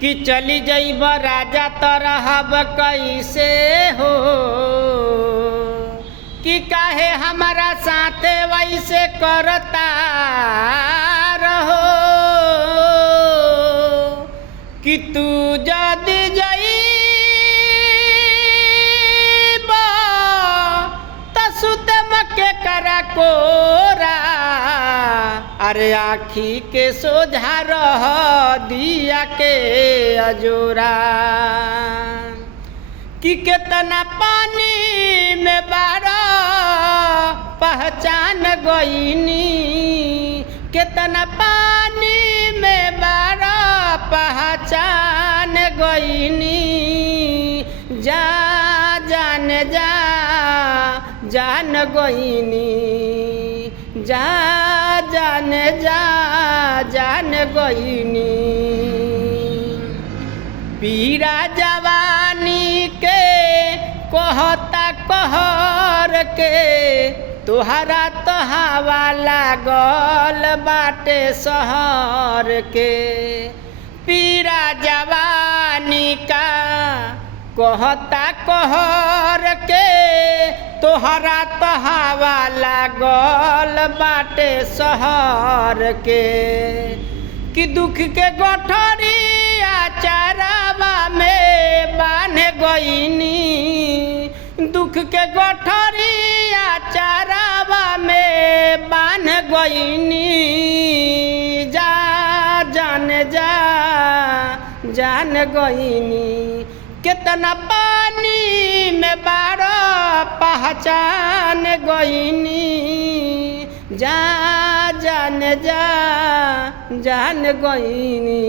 कि चली जइब राजा तो रहब कैसे हो, कि काहे हमारा साथे वैसे करता रहो, कि तू जदि जइब त सुतम के करा कोरा, अरे आखी के सोझा रह दिया के अजोरा, कि केतना पानी में बारा पहचान गईनी, केतना पानी में बारा पहचान गईनी, जा जान जा जान गईनी, जा जान जा जान गईनी। पीरा जवानी के कहता कहर के, तुहरा तो हवा लागल बाटे शहर के। पीरा जवानी का कहता कहर के, तोहरा तो हवा लागल बाटे शहर के। कि दुख के गठरी आचारवा में बांध गईनी, दुख के गठरी आचारवा में बांध गईनी, जा जान जा जान गईनी। कितना पानी में बारो पहचान गईनी, जा जान जा जान गईनी।